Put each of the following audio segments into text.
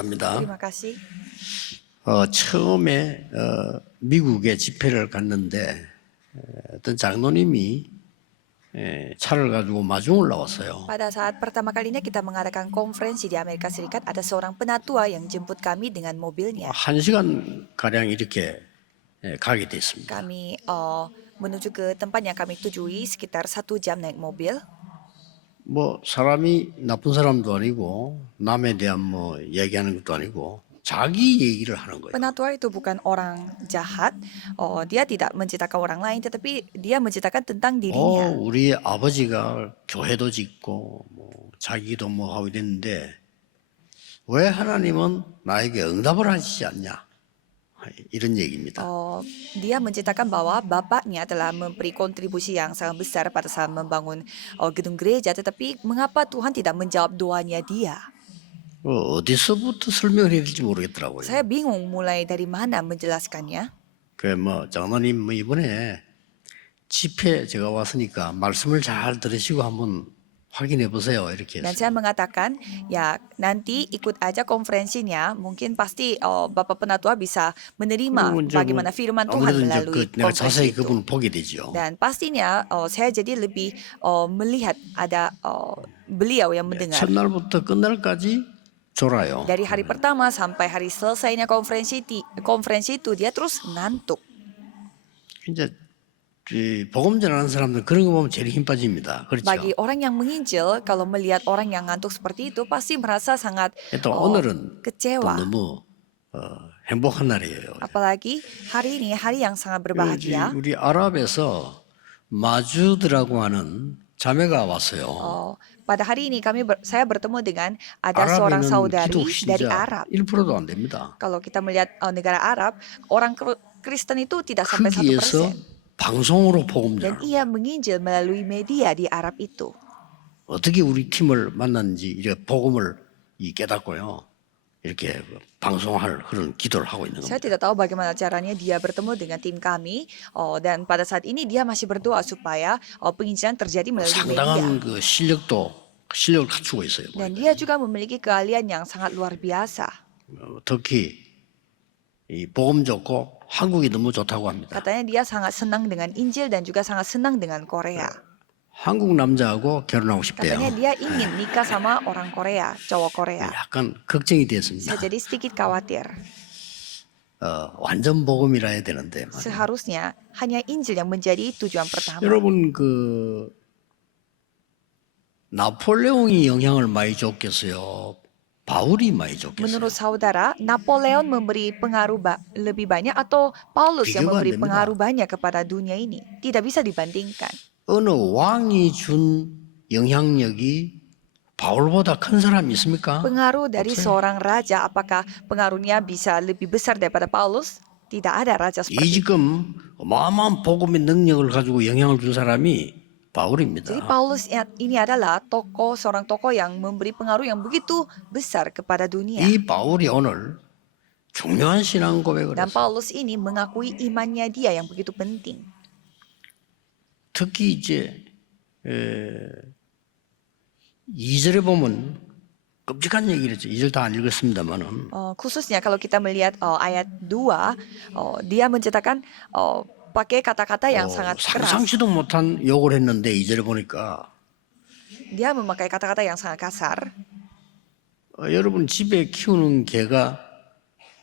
감사합니다. Terima kasih. 처음에 미국에 집회를 갔는데 어떤 장로님이 차를 가지고 마중을 나왔어요. Pada saat pertama kalinya kita mengadakan konferensi di Amerika Serikat, ada seorang penatua yang jemput kami dengan mobilnya. 1시간 가량 이렇게 가게 됐습니다. Kami menuju ke tempat yang kami tujui sekitar 1 jam naik mobil. 뭐 사람이 나쁜 사람도 아니고 남에 대한 뭐 얘기하는 것도 아니고 자기 얘기를 하는 거예요. Penatua itu bukan orang jahat. Dia tidak menceritakan orang lain, tetapi dia menceritakan tentang dirinya. 우리 아버지가 교회도 짓고 뭐 자기도 뭐 하고 이랬는데 왜 하나님은 나에게 응답을 하시지 않냐? 이런 얘기입니다. Dia menceritakan bahwa bapaknya telah memberi kontribusi yang sangat besar pada saat membangun gedung gereja, tetapi mengapa Tuhan tidak menjawab doanya dia? 어디서부터 설명을 해야 될지 모르겠더라고요. Saya bingung mulai dari mana menjelaskannya. 장로님 이번에 집회 제가 왔으니까 말씀을 잘 들으시고 한번 확인해 보세요. 이렇게 Dan 했어요. saya mengatakan, ya nanti ikut aja konferensinya, mungkin pasti Bapak Penatua bisa menerima 그리고 이제 bagaimana firman Tuhan 아무래도 이제 melalui 내가 자세히 konferensi itu. 그분을 보게 되죠. Dan pastinya saya jadi lebih melihat ada beliau yang mendengar. 첫날부터 끝날까지 졸아요. Dari hari pertama sampai hari selesainya konferensi itu dia terus ngantuk. 이제 복음 전하는 사람들 그런 거 보면 제일 힘 빠집니다. 그렇죠? Bagi orang yang menginjil, kalau melihat orang yang ngantuk seperti itu pasti merasa sangat 또 오늘은 또 kecewa. 너무 행복한 날이에요. Apalagi hari ini hari yang sangat berbahagia. 우리 아랍에서 마주드라고 하는 자매가 왔어요. Pada hari ini saya bertemu dengan ada seorang 아랍에는 saudari 기독 dari 신자 Arab. 1%도 안 됩니다. Kalau kita melihat negara Arab, orang Kristen itu tidak sampai 1%. 거기에서 방송으로 복음 Dan 전하는 ia menginjil melalui media di Arab itu. 어떻게 우리 팀을 만났는지 이렇게 복음을 깨닫고요. 이렇게 방송할 그런 기도를 하고 있는 Saya 겁니다. tidak tahu bagaimana caranya dia bertemu dengan tim kami. Dan pada saat ini dia masih berdoa supaya penginjilan terjadi melalui media. 상당한 그 실력을 갖추고 있어요. Dan dia juga memiliki keahlian yang sangat luar biasa. 특히 이 복음 좋고 한국이 너무 좋다고 합니다. Katanya dia sangat senang dengan Injil dan juga sangat senang dengan Korea. 한국 남자하고 결혼하고 싶대요. Katanya dia ingin nikah sama orang Korea, cowok Korea. 약간 걱정이 됐습니다. Saya jadi sedikit khawatir. 완전 복음이라 해야 되는데 말이에요. Seharusnya hanya Injil yang menjadi tujuan pertama. 여러분 그 나폴레옹이 영향을 많이 줬겠어요. 바울이 많이 줬겠어요. Menurut saudara, Napoleon memberi pengaruh lebih banyak atau Paulus yang 비교가 안 memberi 됩니다. pengaruh banyak kepada dunia ini? Tidak bisa dibandingkan. 어느 왕이 준 영향력이 바울보다 큰 사람이 있습니까? Pengaruh dari seorang raja, apakah pengaruhnya bisa lebih besar daripada Paulus? Tidak ada raja 이 seperti itu. 지금 어마어마한 복음의 능력을 가지고 영향을 준 사람이 바울입니다. Jadi Paulus ini adalah seorang tokoh yang memberi pengaruh yang begitu besar kepada dunia. 이 바울이 오늘 중요한 신앙 고백을 Dan 했어요. Paulus ini mengakui imannya dia yang begitu penting. 특히 이제 2절에 보면 끔찍한 얘기를 했죠. 2절 다 안 읽었습니다만은 Khususnya kalau kita melihat ayat 2, dia menceritakan pakai kata-kata yang sangat keras. 상상치도 못한 욕을 했는데 2절에 보니까 Dia memakai kata-kata yang sangat kasar. 여러분 집에 키우는 개가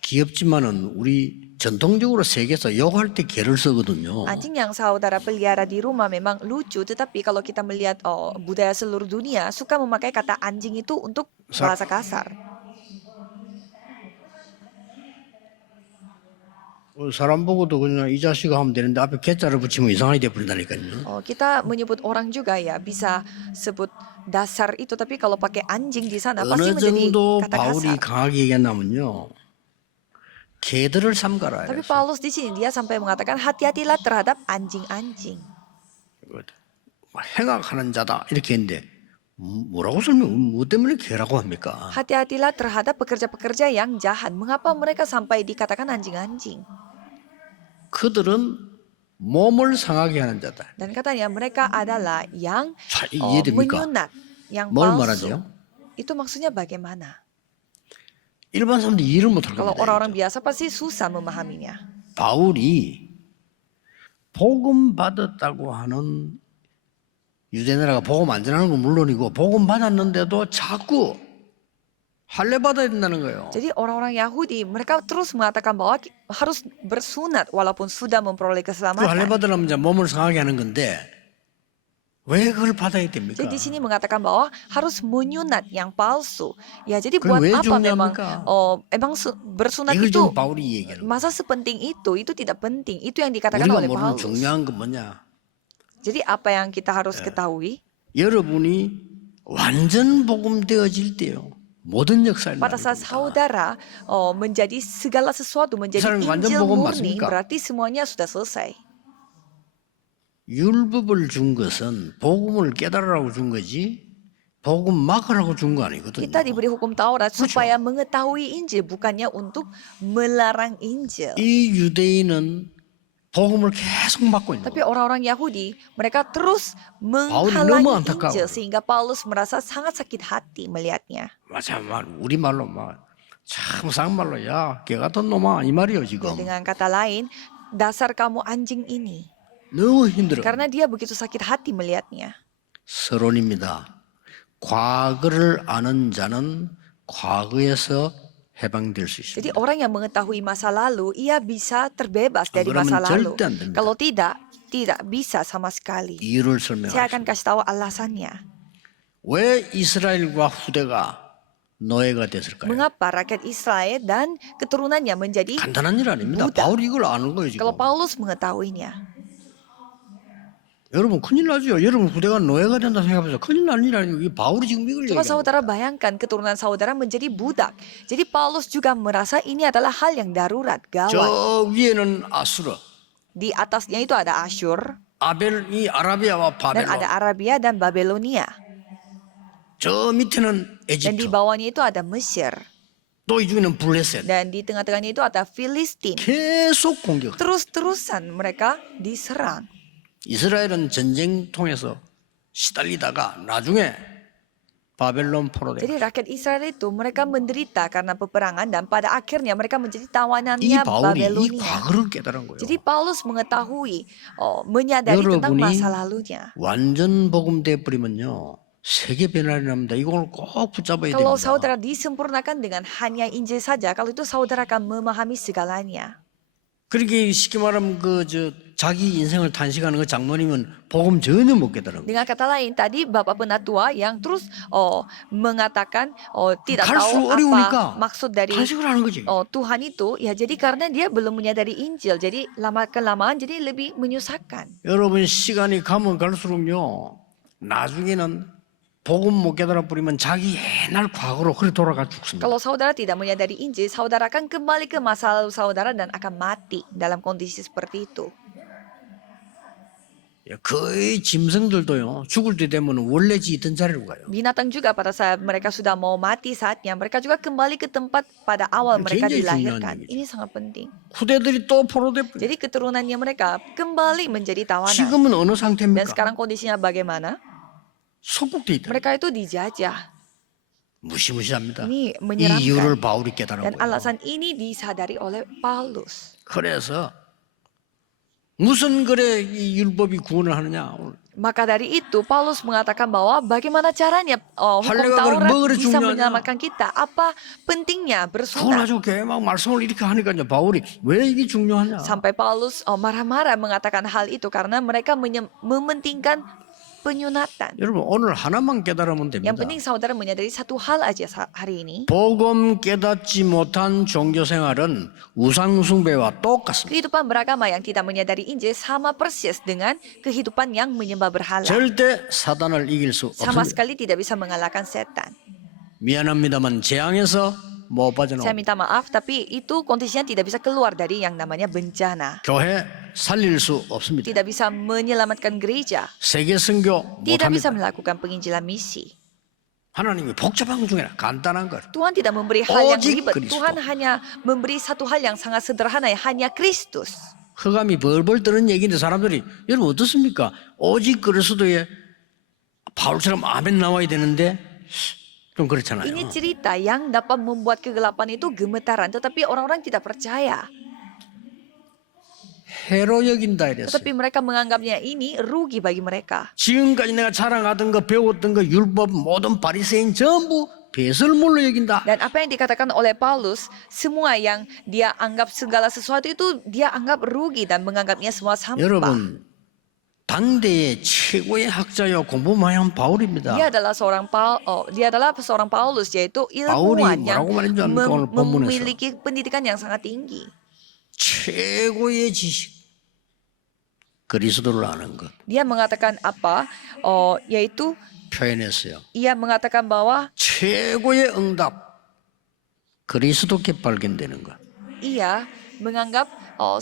귀엽지만은 우리 전통적으로 세계에서 욕할 때 개를 쓰거든요. Anjing yang saudara pelihara di rumah memang lucu, tetapi kalau kita melihat budaya seluruh dunia suka memakai kata anjing itu untuk bahasa kasar. 사람 보고도 그냥 이 자식아 하면 되는데 앞에 개자를 붙이면 이상하게 돼버린다니까요. Kita menyebut orang juga ya bisa sebut dasar itu, tapi kalau pakai anjing di sana pasti 어느 menjadi 정도 kata 바울이 kasar. 강하게 얘기했냐면요. 개들을 삼가라. Tapi Paulus di sini dia sampai mengatakan hati-hatilah terhadap anjing-anjing. 행악하는 자다 이렇게 했는데 뭐라고 뭐 때문에 개라고 합니까? Hati-hatilah terhadap pekerja-pekerja yang jahat. Mengapa mereka sampai dikatakan anjing-anjing? 그들은 몸을 상하게 하는 자다. Dan katanya mereka adalah yang 잘 이해됩니까? menyunat, yang 뭘 palsu. 말하죠? Itu maksudnya bagaimana? 일반 사람들이 이해를 못할 Kalau 겁니다. orang-orang biasa pasti susah memahaminya. 바울이 복음 받았다고 하는 유대나라가 복음 안 전하는 건 물론이고 복음 받았는데도 자꾸 할례 받아야 된다는 거예요. Jadi orang-orang Yahudi mereka terus mengatakan bahwa harus bersunat walaupun sudah memperoleh 그 할례 keselamatan. 받으려면 이제 몸을 상하게 하는 건데 왜 그걸 받아야 됩니까? Jadi di sini mengatakan bahwa harus menyunat yang palsu. Ya jadi 그게 buat 왜 apa memang 중요합니까? emang bersunat 이걸 itu 지금 바울이 얘기하는 거예요. masa sepenting itu tidak penting. Itu yang dikatakan 우리가 oleh 모르는 Paulus. 중요한 건 뭐냐? Jadi apa yang kita harus ketahui? 여러분이 완전 복음 되어질 때요. 모든 역사를 Pada saat saudara menjadi segala sesuatu menjadi 사람이 완전 Injil 복음 murni, 맞습니까? berarti semuanya sudah selesai. 율법을 준 것은 복음을 깨달으라고 준 거지 복음 막으라고 준 거 아니거든요. Kita diberi hukum Taurat supaya mengetahui Injil, bukannya untuk melarang Injil. 이 유대인은 복음을 계속 막고 있는 Tapi 거예요. orang-orang Yahudi, mereka terus 너무 menghalangi 안타까워요. Injil sehingga Paulus merasa sangat sakit hati melihatnya. 맞아, 우리 말로 참 상말로 야, 개 같은 놈아 이 말이에요 Ya, 지금. dengan kata lain, dasar kamu anjing ini. 너무 힘들어. Karena dia begitu sakit hati melihatnya. 서론입니다. 과거를 아는 자는 과거에서 해방될 수 Jadi 있습니다. orang yang mengetahui masa lalu, ia bisa terbebas dari 그러면 masa lalu. 절대 안 됩니다. Kalau tidak bisa sama sekali. 이유를 Saya akan 설명하겠습니다. kasih tahu alasannya. 왜 이스라엘과 후대가 노예가 됐을까요? Mengapa rakyat Israel dan keturunannya menjadi 간단한 일 아닙니다. 부다. 바울이 이걸 아는 거예요 지금. kalau Paulus mengetahuinya. 여러분 큰일 나죠. 여러분 후대가 노예가 된다 생각해서 큰일 나는 일 아니에요. 이 바울이 지금 이걸 Coba 얘기하는 saudara 거예요. bayangkan keturunan saudara menjadi budak. Jadi Paulus juga merasa ini adalah hal yang darurat, gawat. 저 위에는 아수르, Di atasnya itu ada Asyur 아벨 이 아라비아와 dan 바벨론, ada Arabia dan Babelonia. 저 밑에는 Dan di 에집트, bawahnya itu ada Mesir. 또 이 중에는 블레셋. Dan di tengah-tengahnya itu ada Filistin. 계속 공격. Terus-terusan mereka diserang. 이스라엘은 전쟁 통해서 시달리다가 나중에 바벨론 포로돼. Jadi rakyat Israel itu mereka menderita karena peperangan dan pada akhirnya mereka menjadi 이 tawanannya 바울이 이 Babelonia. 과거를 깨달은 거예요. Jadi Paulus mengetahui, menyadari tentang 여러분이 masa lalunya. 완전 복음돼 버리면요 세계 변화를 납니다. 이걸 꼭 붙잡아야 Kalau 됩니다. saudara disempurnakan dengan hanya Injil saja, kalau itu saudara akan memahami segalanya. 그렇게 쉽게 말하면 자기 인생을 탄식하는 그 장로님은 복음 전혀 못 깨달은 거예요. Dengan kata lain, tadi Bapak Penatua yang terus mengatakan tidak 갈수록 tahu 어려우니까 apa maksud dari 탄식을 하는 거지. Tuhan itu, ya jadi karena dia belum menyadari Injil, jadi lama-kelamaan jadi lebih menyusahkan. 여러분 시간이 가면 갈수록요 나중에는 복음 못 깨달아 버리면 자기 옛날 과거로 그래 돌아가 죽습니다. Kalau saudara tidak menyadari Injil, saudara akan kembali ke masa lalu saudara dan akan mati dalam kondisi seperti itu. 거의 짐승들도요 죽을 때 되면 원래 있던 자리로 가요. Binatang juga pada saat mereka sudah mau mati saatnya, mereka juga kembali ke tempat pada awal mereka 굉장히 dilahirkan. 중요한 얘기죠. Ini sangat penting. 후대들이 또 포로돼 버려요. Jadi keturunannya mereka kembali menjadi tawanan. 지금은 어느 Dan 상태입니까? sekarang kondisinya bagaimana? 속국돼 있다. Mereka itu dijajah. 무시무시합니다. Ini 이 menyeramkan. 이유를 바울이 깨달은 Dan 거예요. alasan ini disadari oleh Paulus. 그래서 무슨 그래 이 율법이 구원을 하느냐? Maka dari itu Paulus mengatakan bahwa bagaimana caranya hukum 할례가 Taurat 뭐가 bisa 중요하냐? menyelamatkan kita? Apa pentingnya 그걸 bersunat? 아주 막 말씀을 이렇게 하니까요. 바울이 왜 이게 중요하냐? Sampai Paulus marah-marah mengatakan hal itu karena mereka mementingkan penyunatan. 여러분 오늘 하나만 깨달으면 됩니다. Yang penting saudara menyadari satu hal aja hari ini. 복음 깨닫지 못한 종교 생활은 우상 숭배와 똑같습니다. Kehidupan beragama yang tidak menyadari Injil sama persis dengan kehidupan yang menyembah berhala. 절대 사단을 이길 수 Sama 없습니다. sekali tidak bisa mengalahkan setan. 미안합니다만 재앙에서 못 Saya 빠져나옵니다. minta maaf, tapi itu kondisinya tidak bisa keluar dari yang namanya bencana. 교회 살릴 수 없습니다. Tidak bisa menyelamatkan gereja. 세계 선교 Tidak bisa 못합니다. melakukan penginjilan misi. 하나님이 복잡한 것 중에 간단한 걸 Tuhan tidak memberi hal yang 오직 ribet. 그리스도. Tuhan hanya memberi satu hal yang sangat sederhana, hanya Kristus. 흑암이 벌벌 뜨는 얘기인데 사람들이 여러분 어떻습니까? 오직 그리스도에 바울처럼 아멘 나와야 되는데 좀 그렇잖아요. Ini cerita yang dapat membuat kegelapan itu gemetaran, tetapi orang-orang tidak percaya. 해로 여긴다 이랬어요. Tetapi mereka menganggapnya ini rugi bagi mereka. 지금까지 내가 자랑하던 거 배웠던 거 율법 모든 바리새인 전부 배설물로 여긴다. Dan apa yang dikatakan oleh Paulus, semua yang dia anggap segala sesuatu itu dia anggap rugi dan menganggapnya semua sampah. 여러분 당대의 최고의 학자요 공부 많이 한 바울입니다. Dia adalah seorang Paulus, yaitu ilmuwan yang 뭐라고 말했는지 압니까? 오늘 본문에서. memiliki pendidikan yang sangat tinggi. 최고의 지식 그리스도를 아는 것 Dia mengatakan apa? Yaitu 표현했어요. ia mengatakan bahwa 최고의 응답 그리스도께 발견되는 것. ia menganggap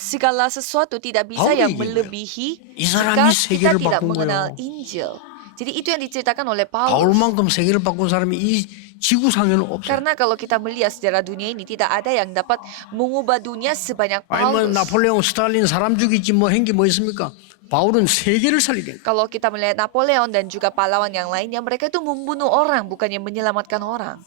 segala sesuatu tidak bisa Paul yang 얘기인 melebihi 이 사람이 jika kita 세계를 tidak 바꾼 mengenal 거예요. Injil. Jadi itu yang diceritakan oleh Paulus. 바울만큼 세계를 바꾼 사람이 이 지구상에는 없어요. Karena kalau kita melihat sejarah dunia ini tidak ada yang dapat mengubah dunia sebanyak 아니 뭐 Paulus. 나폴레옹 스탈린 사람 죽이지 뭐 한 게 뭐 있습니까? 바울은 세계를 살리는. Kalau kita melihat Napoleon dan juga pahlawan yang lainnya, mereka itu membunuh orang, bukannya menyelamatkan orang.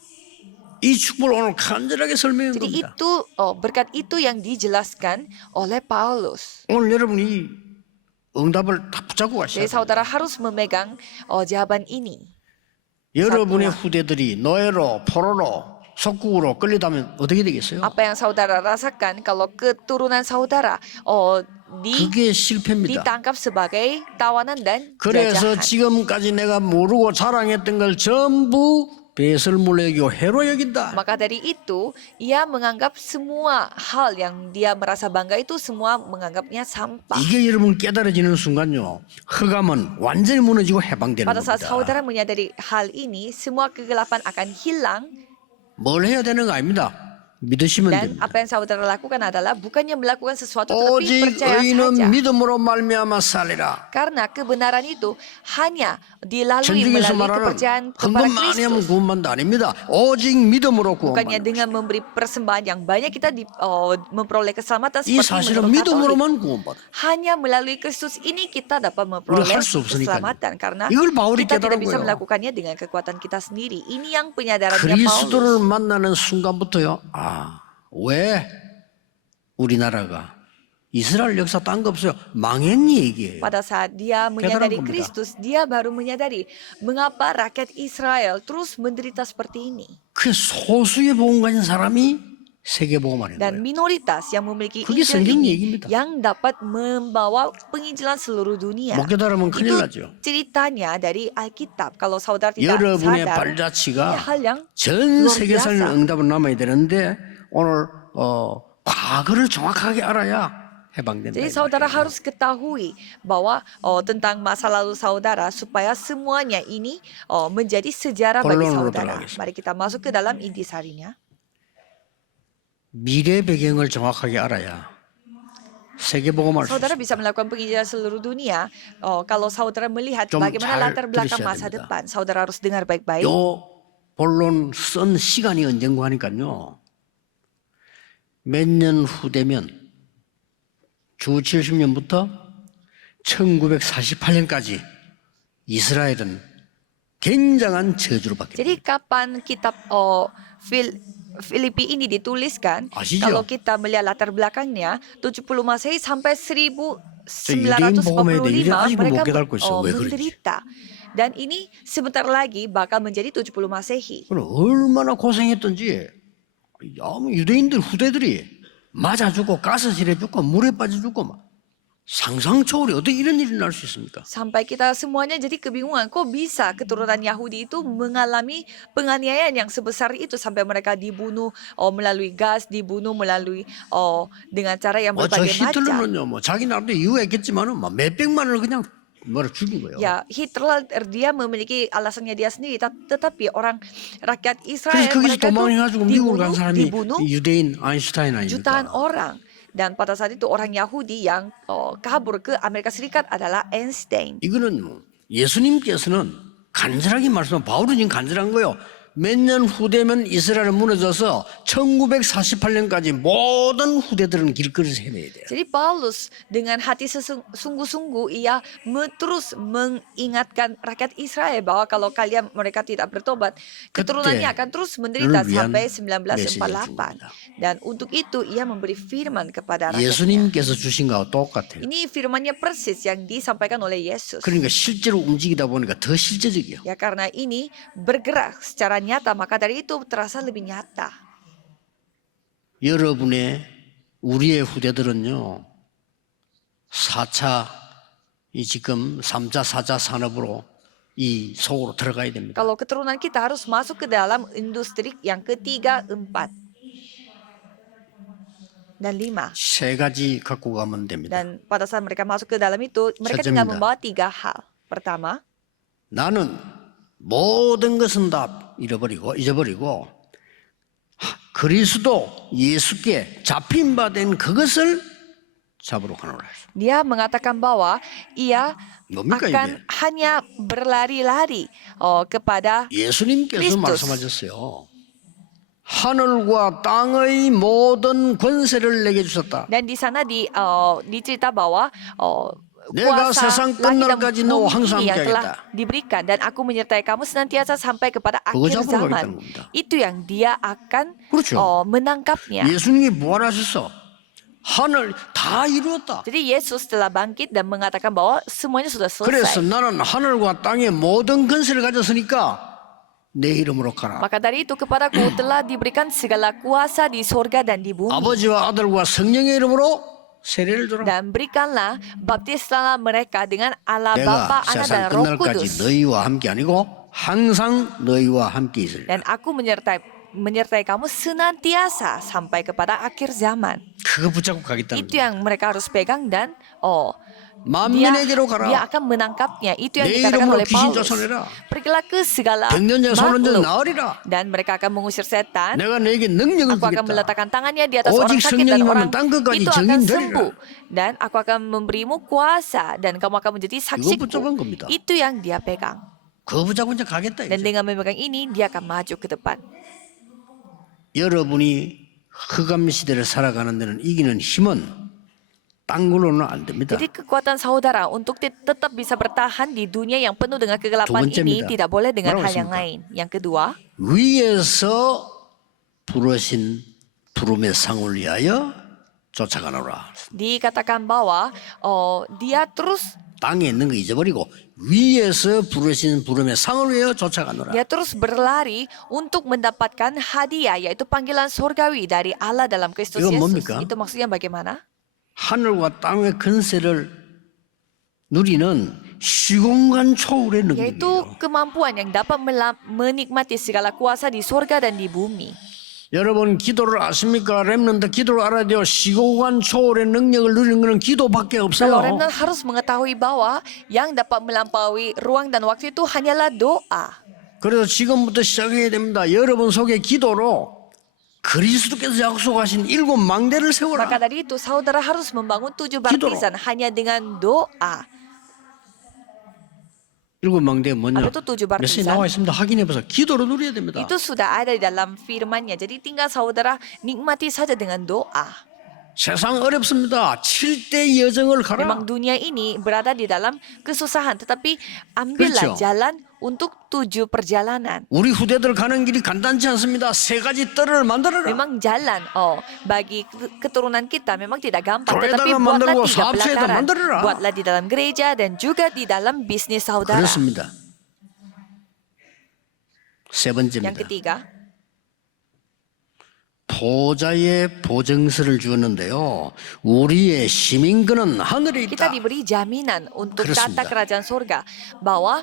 이 축복을 오늘 간절하게 설명한 Jadi 겁니다. itu berkat itu yang dijelaskan oleh Paulus. 오늘 여러분이 응답을 다 붙잡고 가셔야 Jadi 돼요. saudara harus memegang jawaban ini. 여러분의 후대들이 노예로 포로로 속국으로 끌리다면 어떻게 되겠어요? Apa yang saudara rasakan kalau keturunan saudara 그게 실패입니다. ditangkap sebagai tawanan dan 그래서 jajahan. 지금까지 내가 모르고 자랑했던 걸 전부 배설물로 여기고 해로 여긴다. Maka dari itu, ia menganggap semua hal yang dia merasa bangga itu semua menganggapnya sampah. 이게 여러분 깨달아지는 순간요. 흑암은 완전히 무너지고 해방되는 Pada saat 겁니다. saudara menyadari hal ini, semua kegelapan akan hilang 뭘 해야 되는 거 아닙니다. 믿으시면 dan 됩니다. apa yang saudara lakukan adalah bukannya melakukan sesuatu tetapi 오직 percaya 의인은 saja. 믿음으로 말미암아 살리라. Karena kebenaran itu hanya dilalui 전중에서 melalui 말하는 kepercayaan 헌금 kepada 많이 하면 Kristus. 구원받는다 아닙니다. 오직 믿음으로 Bukannya 구원받는 dengan memberi persembahan yang banyak kita memperoleh keselamatan 이 seperti 사실은 menurut Katolik. 믿음으로만 구원받아. Hanya melalui Kristus ini kita dapat 우리가 memperoleh 할수 없으니까요. keselamatan karena 이걸 바울이 kita tidak 깨달은 bisa 거예요. melakukannya dengan kekuatan kita sendiri. Ini yang penyadarannya 그리스도를 Paulus. 만나는 순간부터요. 왜 우리나라가 이스라엘 역사 딴 거 없어요. 망했니 얘기예요. Pada saat dia menyadari 겁니다. Kristus, dia baru menyadari mengapa rakyat Israel terus menderita seperti ini. 그 소수의 복음 가진 사람이 세계 복음하는 Dan 거예요. minoritas yang memiliki 그게 Injil 성경 ini 얘기입니다. yang dapat membawa penginjilan seluruh dunia. 못 깨달으면 큰일 Itu 나죠. ceritanya dari Alkitab. Kalau saudara tidak 여러분의 sadar, ini 발자취가 hal yang 전 luar 세계 살리는 biasa. 응답은 남아야 되는데 오늘 과거를 정확하게 알아야 해방된다. Jadi 이 saudara 말이에요. harus ketahui bahwa tentang masa lalu saudara supaya semuanya ini menjadi sejarah bagi 본론으로 saudara. 들어가겠습니다. Mari kita masuk ke dalam intisarinya. 미래 배경을 정확하게 알아야 세계 복음할 수 Saudara 있습니다. bisa melakukan penginjilan seluruh dunia kalau saudara melihat 좀 bagaimana 잘 latar belakang 들으셔야 masa 됩니다. depan. Saudara harus dengar baik-baik. 요 본론 쓴 시간이 언젠가 하니까요. 몇 년 후 되면 주 70년부터 1948년까지 이스라엘은 굉장한 저주로 바뀝니다. Jadi kapan kitab Filipi ini dituliskan, 아시죠? kalau kita melihat latar belakangnya 70 Masehi sampai 유대인 복음에 대해 1945 아직도 mereka 못 깨닫고 있어. 왜 그런지. menderita. Dan ini sebentar lagi bakal menjadi 70 Masehi. 그럼 얼마나 고생했던지 유대인들 후대들이 맞아 죽고 가스실에 죽고 물에 빠져 죽고 막 상상 초월이 어떻게 이런 일이 날 수 있습니까? Sampai kita semuanya jadi kebingungan, kok bisa keturunan Yahudi itu mengalami penganiayaan yang sebesar itu sampai mereka dibunuh melalui gas, dibunuh melalui dengan cara yang 저 berbagai macam. 히틀러는요, 뭐 자기 나름대로 이유했겠지만은 막 몇백만을 그냥 뭐를 죽인 거예요. Ya, Hitler dia memiliki alasannya dia sendiri, tetapi orang rakyat 그래서 Israel 거기서 mereka 도망해가지고 itu 미국을 간 사람이 dibunuh 유대인 아인슈타인 jutaan 아닙니까? orang. Dan pada saat itu orang Yahudi yang kabur ke Amerika Serikat adalah Einstein. 이거는 뭐 예수님께서는 간절하게 말씀하면 바울은 지금 간절한 거요. 몇 년 후되면 이스라엘은 무너져서 1948년까지 모든 후대들은 길거리에서 헤매야 돼요. Jadi Paulus dengan hati sungguh-sungguh ia terus mengingatkan rakyat Israel bahwa kalau kalian mereka tidak bertobat, keturunannya akan terus menderita 그를 위한 sampai 메시지를 1948. 줍니다. Dan untuk itu ia memberi firman kepada rakyatnya. 예수님께서 주신 거하고 똑같아요. Ini firmannya persis yang disampaikan oleh Yesus. 그러니까 실제로 움직이다 보니까 더 실제적이에요. Ya karena ini bergerak secara nyata, maka dari itu terasa lebih nyata. 우리의 후대들은요, 4차, 지금 3차, 4차 산업으로 이 속으로 들어가야 됩니다. Kalau keturunan kita harus masuk ke dalam industri yang ketiga, 4, dan 5. 세 가지 갖고 가면 됩니다. Dan pada saat mereka masuk ke dalam itu, mereka tinggal 첫째입니다. membawa 3 hal. Pertama, 나는 모든 것은 다 잊어버리고 그리스도 예수께 잡힌 바 된 그것을 잡으러 가노라. dia mengatakan bahwa ia 뭡니까 akan 이게? hanya berlari-lari kepada 예수님께서 Kristus. 말씀하셨어요. 하늘과 땅의 모든 권세를 내게 주셨다. dan di sana dicerita bahwa 내가 kuasa 세상 langit dan 끝날까지 너와 bumi 항상 ini yang telah 함께하겠다. diberikan dan aku menyertai kamu senantiasa sampai kepada 그거 akhir 잡으러 zaman. 가겠다는 겁니다. Itu yang dia akan 그렇죠. menangkapnya. 예수님이 부활하셔서 하늘 다 이루었다. Jadi Yesus telah bangkit dan mengatakan bahwa semuanya sudah 그래서 selesai. 나는 하늘과 땅의 모든 권세를 가졌으니까 내 이름으로 가라. Maka dari itu kepadaku telah diberikan segala kuasa di sorga dan di bumi. 아버지와 아들과 성령의 이름으로 세례를 줘라. Dan berikanlah, baptislah mereka dengan Allah Bapa, 내가 Anak dan 세상 Roh 끝날까지 Kudus. 너희와 함께 아니고 항상 너희와 함께 있으리라. Dan aku menyertai kamu senantiasa sampai kepada akhir zaman. 그거 붙잡고 가겠다는 Itu 거예요. yang mereka harus pegang dan dia, 만민에게로 dia 가라. akan menangkapnya. Itu yang 내 dikatakan 이름으로 oleh 귀신 Paulus. 쫓아내라. Pergilah ke segala 병년자 소년자 makhluk 나으리라. dan mereka akan mengusir setan. 내가 너에게 능력을 Aku akan 주겠다. meletakkan tangannya di atas 오직 orang sakit dan 성령이 orang 임하면 땅 끝까지 itu akan 증인 sembuh. 되리라. Dan aku akan memberimu kuasa dan kamu akan menjadi 이거 saksiku. 붙잡은 겁니다. Itu yang dia pegang. 그거 붙잡고 이제 가겠다. Dan 이제. dengan memegang ini dia akan maju ke depan. 여러분이 흑암 시대를 살아가는 데는 이기는 힘은 딴 걸로는 안 됩니다. Jadi kekuatan saudara untuk tetap bisa bertahan di dunia yang penuh dengan kegelapan 두 ini 번째입니다. tidak boleh dengan 뭐라고 hal yang 했습니까? lain. Yang kedua, 위에서 부르신 부름의 상을 위하여 쫓아가노라. dikatakan bahwa dia terus 땅에 있는 거 잊어버리고 위에서 부르신 부름의 상을 위하여 쫓아가노라. berlari untuk mendapatkan hadiah yaitu panggilan surgawi dari Allah dalam Kristus 이건 Yesus. 뭡니까? Itu maksudnya bagaimana? 하늘과 땅의 권세를 누리는 시공간 초월의 Yaitu 능력이에요. kemampuan yang dapat menikmati segala kuasa di surga dan di bumi. 여러분 기도를 아십니까? 렘넌트 기도를 알아야 돼요. 시공간 초월의 능력을 누리는 것은 기도밖에 Kalau 없어요. remnant harus mengetahui bahwa yang dapat melampaui ruang dan waktu itu hanyalah doa. 그래서 지금부터 시작해야 됩니다. 여러분 속에 기도로 그리스도께서 약속하신 7 망대를 세워라. Maka dari itu saudara harus membangun 7 Gidoro. baptisan hanya dengan doa. 7 망대가 뭐냐? Apa itu 7 메시지 baptisan? 나와 있습니다. 확인해 보세요. 기도로 누려야 됩니다. Itu sudah ada di dalam firman-Nya. Jadi tinggal saudara nikmati saja dengan doa. 세상 어렵습니다. 7대 여정을 가라. Memang dunia ini berada di dalam kesusahan, tetapi ambillah 그렇죠. jalan untuk 7 perjalanan. 우리 후대들 가는 길이 간단치 않습니다. 3가지 뜰을 만들어라. Memang jalan, bagi keturunan kita memang tidak gampang. 교회에다가 Tetapi buatlah 만들고 3 사업소에다 pelataran. 만들어라. Buatlah di dalam gereja dan juga di dalam bisnis saudara. 그렇습니다. 세 Yang 번째입니다. ketiga, 보좌의 보증서를 주었는데요. 우리의 시민권은 하늘에 kita 있다. diberi jaminan untuk 그렇습니다. tata kerajaan surga bahwa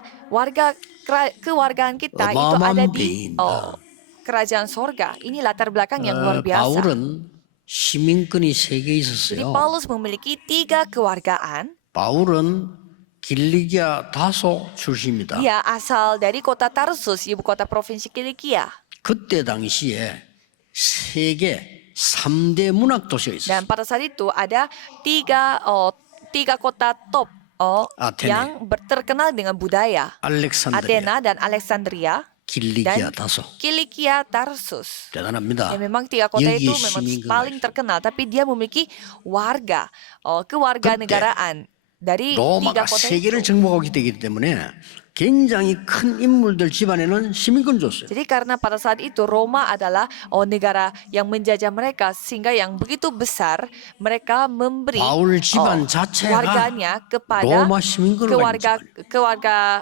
kewargaan kita itu 어마어마한 ada di 배입니다. kerajaan surga. Ini latar belakang yang luar biasa. 바울은 시민권이 3개 Jadi 있었어요. Paulus memiliki 3 kewargaan. 바울은 길리기아 다소 출신입니다. Dia asal dari kota Tarsus, ibu kota provinsi Kilikia. 그때 당시에 세계 3대 문학 도시가 있었어요. Dan pada saat itu ada 3 kota top Athene. yang terkenal dengan budaya. 알렉산드리아, Athena dan Alexandria, 길리기아, dan 다소. Kilikia, Tarsus. 대단합니다. Ya, memang tiga kota itu 여기에 memang 시민권가 paling 있어요. terkenal, tapi dia memiliki warga, 그때 kewarganegaraan dari tiga 로마가 kota 세계를 itu. 정복하게 되기 때문에 굉장히 큰 인물들 집안에는 시민권 줬어요. Jadi karena pada saat itu Roma adalah negara yang menjajah mereka, sehingga yang begitu besar mereka memberi 바울 집안 자체가 warganya kepada 로마 시민권을 가진 kewarga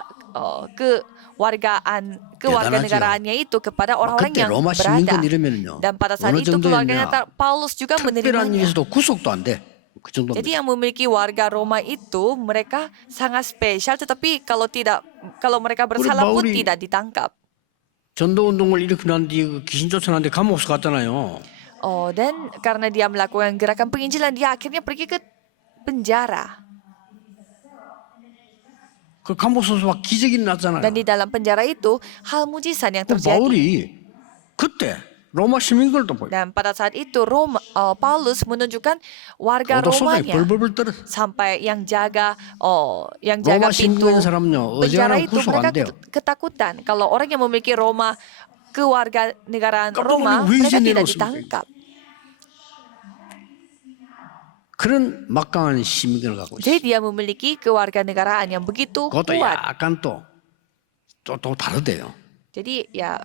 집안이에요. kewarganegaraannya itu kepada orang-orang 그때 yang 로마 berada. 시민권 이러면요. Dan pada saat 어느 itu keluarganya 정도였냐? Paulus juga 특별한 menerimanya. 일에서도 구속도 안 돼. 그 정도입니다. Jadi yang memiliki warga Roma itu mereka sangat spesial, tetapi kalau mereka bersalah pun 바울이 tidak ditangkap. 전도 운동을 일으키고 난 뒤에 그 귀신 쫓아나는데 감옥수 갔잖아요. Dan karena dia melakukan gerakan penginjilan, dia akhirnya pergi ke penjara. 그 감옥수에서 막 기적이 났잖아요. Dan di dalam penjara itu hal mujizat yang 그 terjadi. 바울이 그때 로마 시민권을 또 보여. Dan pada saat itu Paulus menunjukkan warga 고도 소장이 Romanya 벌벌벌 떨어. sampai yang jaga 로마 pintu 시민권 사람요. penjara 어지간하면 itu 구속 mereka 안 돼요. ketakutan kalau orang yang memiliki kewarganegaraan 깜짝 Roma 놀라고 왜 mereka 이제 tidak 내려왔습니까? ditangkap. 그런 막강한 시민권을 갖고 있어요. Jadi dia memiliki kewarganegaraan yang begitu 그것도 kuat. 약간 또 다르대요. Jadi ya,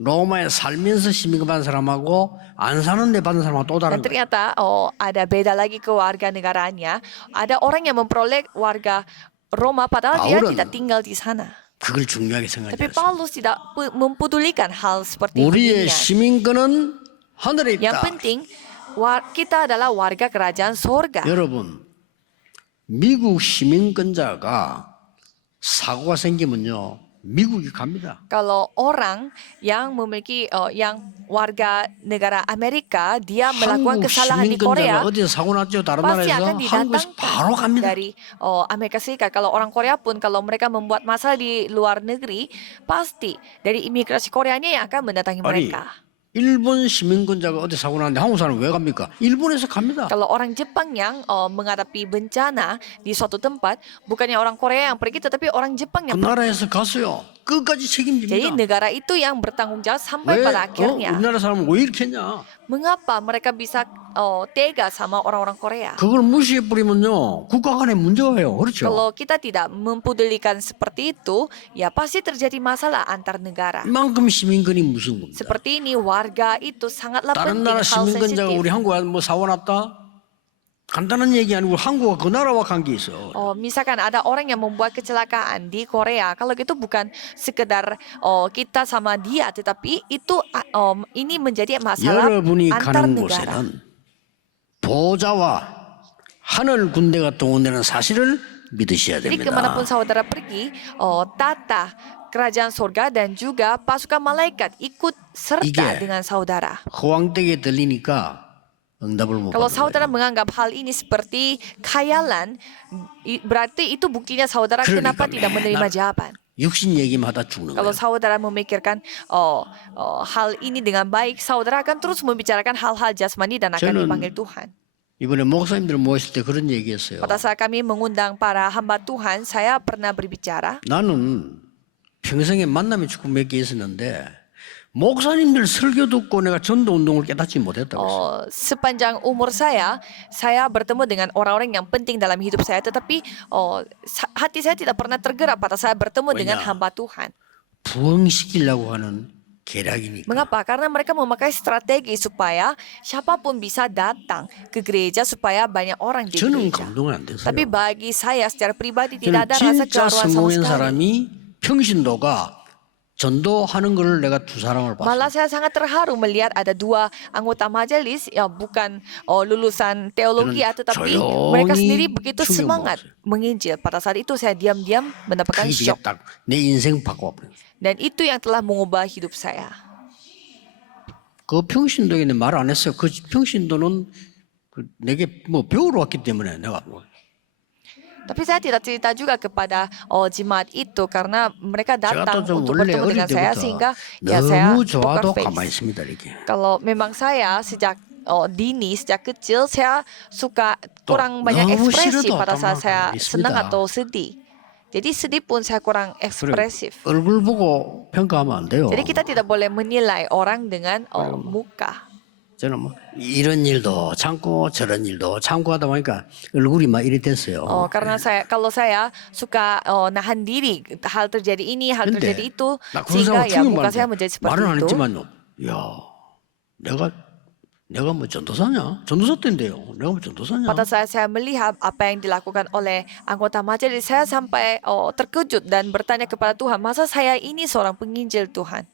로마에 살면서 시민권 받은 사람하고 안 사는데 받은 사람하고 또 dan 다른 거예요. ternyata ada beda lagi kewarganegaraannya. Ada orang yang memperoleh warga Roma padahal dia 바울은 tidak tinggal di sana. 그걸 중요하게 생각하지 Tapi 않습니다. Paulus tidak mempedulikan hal seperti 우리의 beginian. 시민권은 하늘에 Yang 있다. penting kita adalah warga kerajaan sorga. 여러분, 미국 시민권자가 사고가 생기면요, 미국이 갑니다. Kalau orang yang memiliki yang warga negara Amerika, dia melakukan 한국 kesalahan di Korea, 시민권자가 어디서 사고 났죠? 다른 pasti 나라에서 akan 한국에서 바로 didatangkan 갑니다. dari Amerika Serikat. Kalau orang Korea pun, kalau mereka membuat masalah di luar negeri, pasti dari imigrasi Koreanya yang akan mendatangi 아니, mereka. 일본 시민권자가 어디 사고 났는데 한국 사람 왜 갑니까? 일본에서 갑니다. Kalau orang Jepang yang menghadapi bencana di suatu tempat, bukannya orang Korea yang pergi, tetapi orang Jepang 그 yang pergi. 나라에서 갔어요. 끝까지 Jadi 책임집니다. negara itu yang bertanggung jawab sampai 왜 pada akhirnya. 우리나라 사람은 왜 이렇게 했냐? Mengapa mereka bisa tega sama orang-orang Korea? 그걸 무시해 버리면요, 국가 간에 문제가 와요. 그렇죠? Kalau kita tidak mempedulikan seperti itu, ya pasti terjadi masalah antar negara. 이만큼 시민권이 무슨 겁니다. Seperti ini, warga itu sangatlah 다른 penting, 나라 hal 시민권자가 sensitif. 우리 한국에 뭐 사고 났다? 간단한 얘기 아니고 한국과 그 나라와 관계 있어. Misalkan ada orang yang membuat kecelakaan di Korea, kalau gitu bukan sekedar kita sama dia, tetapi itu ini menjadi masalah 여러분이 antar 가는 negara. 곳에는 보좌와 하늘 군대가 동원되는 사실을 믿으셔야 Jadi 됩니다. kemanapun saudara pergi, tata kerajaan surga dan juga pasukan malaikat ikut serta 이게 dengan saudara. 허황되게 들리니까 응답을 못 Kalau 받는 saudara 거예요. menganggap hal ini seperti khayalan, berarti itu buktinya saudara kenapa 그러니까 tidak menerima 맨날 jawaban. 육신 얘기만 하다 죽는 Kalau 거예요. saudara memikirkan hal ini dengan baik, saudara akan terus membicarakan hal-hal jasmani dan akan 저는 dipanggil Tuhan. 이번에 목사님들 모였을 때 그런 얘기했어요. Pada saat kami mengundang para hamba Tuhan, saya pernah berbicara, 나는 평생에 만남의 축구 몇 개 있었는데 목사님들 설교 듣고 내가 전도 운동을 깨닫지 못했다고 했어요. sepanjang umur saya bertemu dengan orang-orang yang penting dalam hidup saya, tetapi hati saya tidak pernah tergerak pada saat bertemu dengan 왜냐? hamba Tuhan. 부흥시키려고 하는 계략이니까. Mengapa? Karena mereka memakai strategi supaya siapapun bisa datang ke gereja, supaya banyak orang di 저는 gereja. 감동이 안 됐어요. Tapi bagi saya secara pribadi 저는 tidak ada rasa 진짜 keharuan sama 성공한 sekali. 사람이 평신도가 전도하는 걸 내가 두 사람을 봤어요. Malah saya sangat terharu melihat ada dua anggota majelis yang bukan lulusan teologi, 저는 tetapi 조용히 mereka sendiri begitu 충격 semangat menginjil. Pada saat itu saya diam-diam mendapatkan 그게 syok, 딱내 인생 바꿔버려요. dan itu yang telah mengubah hidup saya. 그 평신도에는 말 안 했어요. 그 평신도는 내게 뭐 배우러 왔기 때문에 내가 Tapi saya tidak cerita juga kepada jemaat itu karena mereka 제가 datang 또 좀 untuk 원래 bertemu 어릴 dengan saya 때부터 sehingga ya saya 너무 좋아도 poker 가만히 face. 있습니다 이렇게. Kalau memang saya sejak sejak kecil saya suka kurang banyak 너무 ekspresi 싫어도 pada saat saya 가만히 senang 있습니다. atau sedih. Jadi sedih pun saya kurang ekspresif. 얼굴 보고 평가하면 안 돼요. Jadi kita tidak boleh menilai orang dengan muka. 저는 뭐 이런 일도 참고 저런 일도 참고 하다 보니까 얼굴이 막 이래 됐어요. Karena kalau saya suka nahan diri, hal terjadi ini, hal 근데 terjadi itu, 나 그런 sehingga 사람 ya 중요한 muka saya 말인데 menjadi seperti 말은 안 itu. 했지만요. 야, 내가 뭐 전도사냐? 전도사 때인데요. 내가 뭐 전도사냐? Pada saat saya melihat apa yang dilakukan oleh anggota majelis, saya sampai terkejut dan bertanya kepada Tuhan, masa saya ini seorang penginjil Tuhan?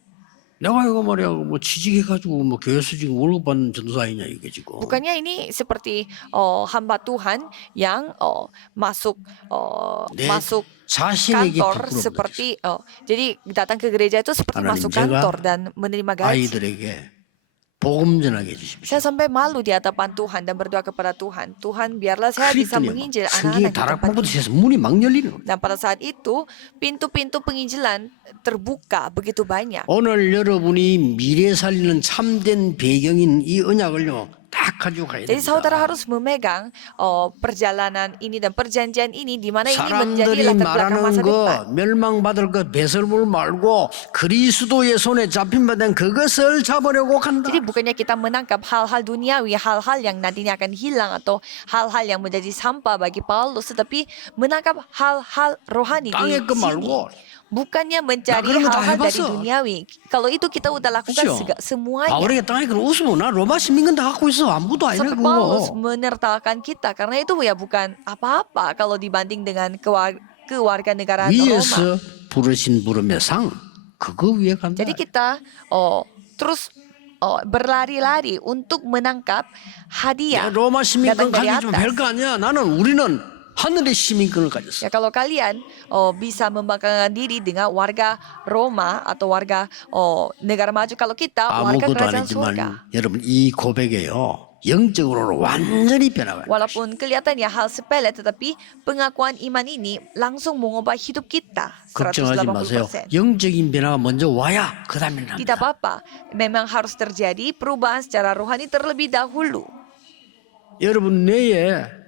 내가 이거 말이야 뭐 취직해가지고 뭐 교회 수직 월급 받는 전도사이냐 이게 지금. Bukannya ini seperti hamba Tuhan yang masuk 내 masuk 자신에게 kantor 부끄러움 seperti jadi datang ke gereja itu seperti 하나님, masuk 제가 kantor dan menerima gaji. 아이들에게 복음 전하게 해주십시오. Saya sampai malu di hadapan Tuhan dan berdoa kepada Tuhan. Tuhan, biarlah saya bisa 그랬더니 menginjil 성경에 anak-anak di tempat 다락방부터 ini. 해서 문이 막 열리는 거예요. Dan pada saat itu, pintu-pintu penginjilan terbuka begitu banyak. 오늘 여러분이 미래 살리는 참된 배경인 이 언약을요 딱 가지고 가야 Jadi saudara 됩니다. harus memegang perjalanan ini dan perjanjian ini di mana ini menjadi 사람들이 latar belakang 말하는 masa depan. 거 멸망받을 것 배설물 말고 그리스도의 손에 잡힌 바된 그것을 잡으려고 간다. Jadi bukannya kita menangkap hal-hal duniawi, hal-hal yang nantinya akan hilang atau hal-hal yang menjadi sampah bagi Paulus, tetapi menangkap hal-hal rohani di 땅의 것 sini. 말고 Bukannya mencari 그런 거다 hal-hal dari 해봤어. duniawi. Kalau itu kita udah lakukan 그렇죠? semuanya. 바울에게 땅에 그 웃으면 나 로마 시민권 다 갖고 있어 아무것도 아니네 Sampai Paulus 그거. menertawakan kita karena itu ya bukan apa-apa kalau dibanding dengan kewarganegaraan Roma. 위에서 부르신 부름의 상 그거 위에 간다. Jadi kita terus berlari-lari untuk menangkap hadiah 로마 시민권 datang dari 가지면 atas. 별거 아니야. 우리는 하늘의 시민권을 가졌어. Ya kalau kalian bisa membanggakan diri dengan warga Roma atau warga negara maju, kalau kita warga 아무것도 kerajaan surga. 아니지만 여러분 이 고백에요 영적으로 완전히 변화가. Walaupun kelihatannya hal sepele, tetapi pengakuan iman ini langsung mengubah hidup kita 걱정하지 마세요. 180%. 영적인 변화가 먼저 와야 그 다음에 Tidak 납니다. apa-apa, memang harus terjadi perubahan secara rohani terlebih dahulu. 여러분 뇌에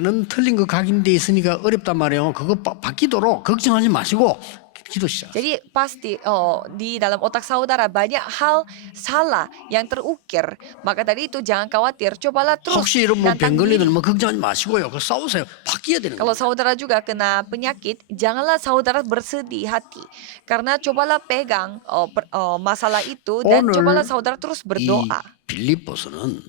많은 틀린 거 각인돼 있으니까 어렵단 말이에요. 그거 바뀌도록 걱정하지 마시고 기도 시작. Jadi pasti di dalam otak saudara banyak hal salah yang terukir. Maka dari itu jangan khawatir, cobalah terus 혹시 여러분 nantang 병 diri. 걸리면 뭐 걱정하지 마시고요. 그 싸우세요. 바뀌어야 되는 Kalau 거예요. saudara juga kena penyakit, janganlah saudara bersedih hati. Karena cobalah pegang masalah itu dan 오늘 cobalah saudara terus 이 berdoa. 빌립보서는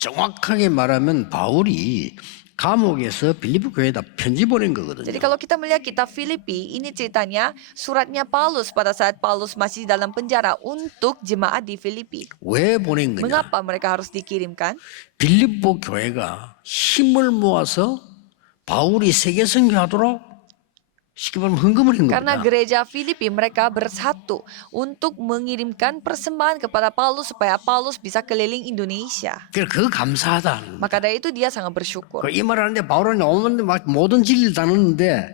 정확하게 말하면 바울이 감옥에서 빌립보 교회에다 편지 보낸 거거든요. Jadi kalau kita melihat kitab Filipi, ini ceritanya suratnya Paulus pada saat Paulus masih dalam penjara untuk jemaat di Filipi. 왜 보낸 거냐? Mengapa mereka harus dikirimkan? 빌립보 교회가 힘을 모아서 바울이 세계 선교하도록 쉽게 말하면 헌금을 한 Karena 겁니다. gereja Filipi mereka bersatu untuk mengirimkan persembahan kepada Paulus supaya Paulus bisa keliling Indonesia. 그래서 그거 감사하다. Maka dari itu dia sangat bersyukur. 이 말하는데 바울은 오는데 막 모든 진리를 다 넣는데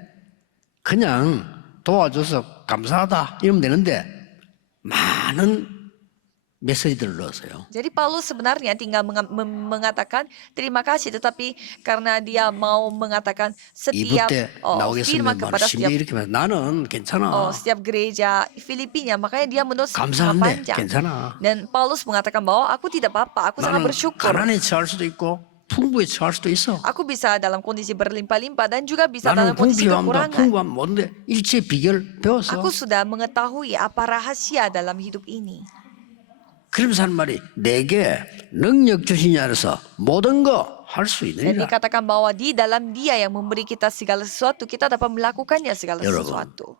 그냥 도와줘서 감사하다 이러면 되는데 많은 메시지들을 넣었어요. Jadi Paulus sebenarnya tinggal mengatakan terima kasih, tetapi karena dia mau mengatakan 이부 setiap 때 firman 나오겠으면 kepada 심지 setiap 이렇게 말해 나는 괜찮아. setiap gereja Filipinya, makanya dia menulis sangat 감사한데 panjang. 괜찮아. Dan Paulus mengatakan bahwa aku tidak apa-apa, aku sangat 나는 bersyukur. 가난에 처할 수도 있고 풍부에 처할 수도 있어. Aku bisa dalam kondisi berlimpah-limpah dan juga bisa 나는 dalam kondisi 궁핍함과 kekurangan. 풍부함 뭔데 일체 비결 배웠어. Aku sudah mengetahui apa rahasia dalam hidup ini. 그러면서 한 말이 내게 능력 주시냐 해서 모든 거 할 수 Dan 있느니라. dikatakan bahwa di dalam dia yang memberi kita segala sesuatu, kita dapat melakukannya segala 여러분. sesuatu.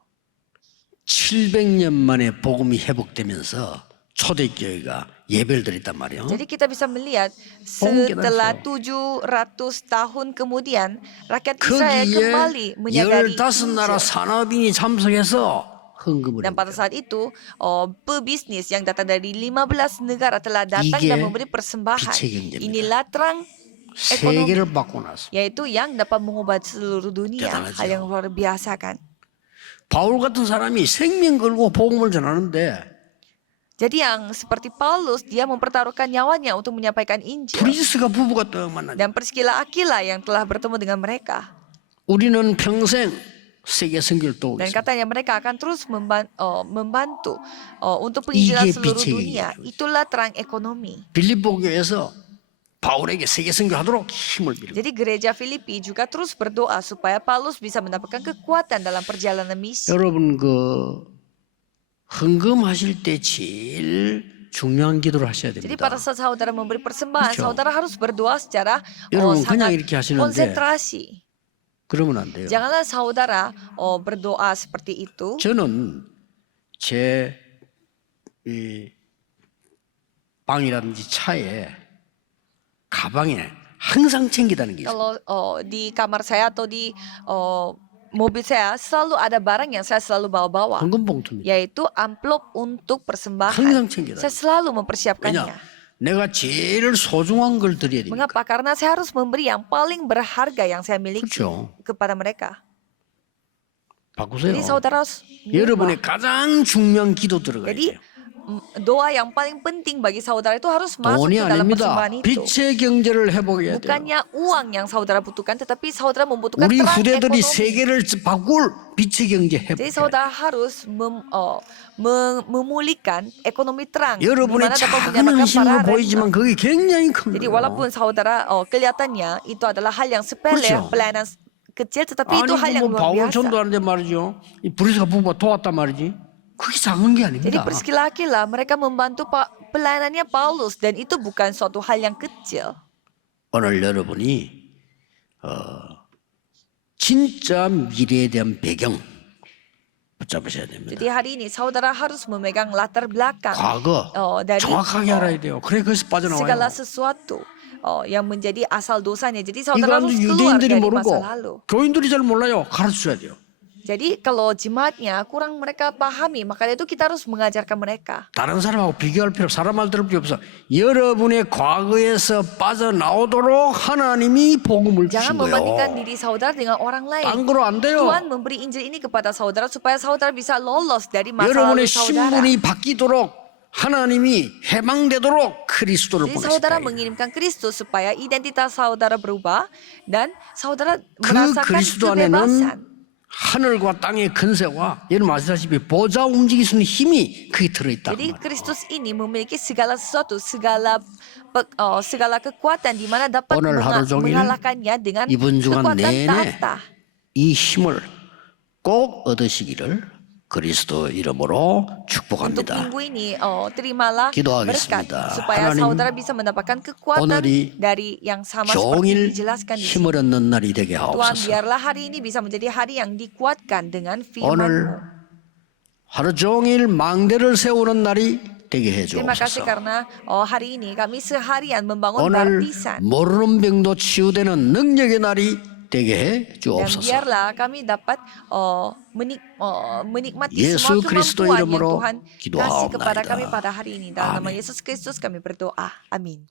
700년 만에 복음이 회복되면서 초대교회가 예배를 드렸단 말이에요. Jadi kita bisa melihat Mungkin setelah ada. 700 tahun kemudian rakyat Israel 거기에 kembali menyadari 15나라 Injil. 산업인이 참석해서 헌금을 Dan pada 했어요. saat itu pebisnis yang datang dari 15 negara telah datang 이게 dan memberi persembahan. 빛의 경제입니다. Inilah terang ekonomi, 세계를 바꾸고 나서 yaitu yang dapat mengubah seluruh dunia. 대단하죠. Hal yang luar biasa kan. 바울 같은 사람이 생명 걸고 복음을 전하는데 Jadi yang seperti Paulus, dia mempertaruhkan nyawanya untuk menyampaikan Injil. 브리스가 부부가 또 만나죠. Dan Priscilla Aquila yang telah bertemu dengan mereka. 우리는 평생 세계 선교를 Dan 도우겠습니다. katanya mereka akan terus membantu untuk penginjilan 이게 seluruh 빛의 dunia. 길이에요. Itulah terang ekonomi. 빌립보 교회에서 바울에게 세계 선교하도록 힘을 빌고 Jadi gereja Filipi juga terus berdoa supaya Paulus bisa mendapatkan kekuatan dalam perjalanan misi. 여러분 그 헌금하실 때 제일 중요한 기도를 하셔야 Jadi 됩니다. pada saat saudara memberi persembahan, 그렇죠. saudara harus berdoa secara 여러분 그냥 sangat 이렇게 하시는데 konsentrasi. 그러면 안 돼요. Janganlah saudara berdoa seperti itu. 저는 제 이 방이라든지 차에 가방에 항상 챙기다는 게 있어요. Kalau di kamar saya atau di mobil saya selalu ada barang yang saya selalu bawa-bawa, 헌금 봉투입니다. yaitu amplop untuk persembahan. 항상 챙기다. Saya selalu 왜냐? mempersiapkannya. 내가 제일 소중한 걸 드려야 되니까. Mengapa? Karena saya harus memberi yang paling berharga yang saya miliki 그렇죠. kepada mereka. 바꾸세요. Jadi saudara harus 여러분의 mengubah. 가장 중요한 기도 들어가야 Jadi 돼요. doa yang paling penting bagi saudara itu harus masuk 돈이 ke dalam 아닙니다. persembahan itu. 빛의 경제를 회복해야 돼요. Bukannya uang yang saudara butuhkan, tetapi saudara membutuhkan 우리 terang 후대들이 ekonomi. 세계를 바꿀 빛의 경제 Jadi 회복해야 돼요. saudara harus memulihkan ekonomi terang, di 여러분의 mana dapat 작은 menyelamatkan 헌신으로 para 보이지만 remnant. 그게 굉장히 큰 Jadi 거예요. walaupun saudara kelihatannya itu adalah hal yang sepele, 그렇죠. pelayanan kecil, tetapi itu hal 아니 yang 뭐 luar 바울 biasa. 전도하는데 말이죠. 이 브리스가 부부가 도왔단 말이지. 그게 작은 게 Jadi 아닙니다. perskilakilah mereka membantu pelayanannya Paulus dan itu bukan suatu hal yang kecil. 오늘 여러분이 진짜 미래에 대한 배경 붙잡으셔야 됩니다. Jadi hari ini saudara harus memegang latar belakang 과거 dari 정확하게 알아야 돼요. 그래 거기서 빠져나와요. segala sesuatu yang menjadi asal dosanya. Jadi 이거 saudara harus keluar 유대인들이 dari 모르고 masa lalu. 교인들이 잘 몰라요. 가르쳐줘야 돼요. Jadi kalau jemaatnya kurang mereka pahami, maka itu kita harus mengajarkan mereka. 다른 사람하고 비교할 필요, 사람 말 들을 필요 없어. 여러분의 과거에서 빠져나오도록 하나님이 복음을 주신 Jangan membandingkan 거예요. diri saudara dengan orang lain. 딴 거로 안 돼요. Tuhan memberi Injil ini kepada saudara supaya saudara bisa lolos dari masa 여러분의 lalu saudara. 신분이 바뀌도록 하나님이 해방되도록 그리스도를 Jadi saudara 보내셨다. mengirimkan Kristus supaya identitas saudara berubah dan saudara 그 merasakan 그리스도 kebebasan. 안에는 하늘과 땅의 근세와 여러분 아시다시피 보좌 움직일 수 있는 힘이 그게 들어있다. Jadi Kristus ini memiliki segala sesuatu, segala kekuatan di mana dapat 오늘 하루 종일 mengalahkannya dengan 이번 주간 kekuatan 내내 tahta. 이 힘을 꼭 얻으시기를 그리스도 이름으로 Untuk 축복합니다. minggu ini, terimalah 기도하겠습니다. berkat supaya 하나님, saudara bisa mendapatkan kekuatan 오늘이 dari yang sama seperti 종일 dijelaskan di sini. 힘을 얻는 날이 되게 Tuhan, 하옵소서. biarlah hari ini bisa menjadi hari yang dikuatkan dengan 오늘 firman-Mu. 하루 종일 망대를 세우는 날이 되게 해 Terima kasih 주옵소서. karena hari ini kami seharian membangun 오늘 baptisan. 모르는 병도 치유되는 능력의 날이 되게 해 Dan 주옵소서. biarlah kami dapat menikmati 예수 semua 그리스도 kemampuan yang 이름으로 Tuhan kasih kepada 기도하옵나이다. kami pada hari ini. Dalam nama 아멘. Yesus Kristus kami berdoa. Amin.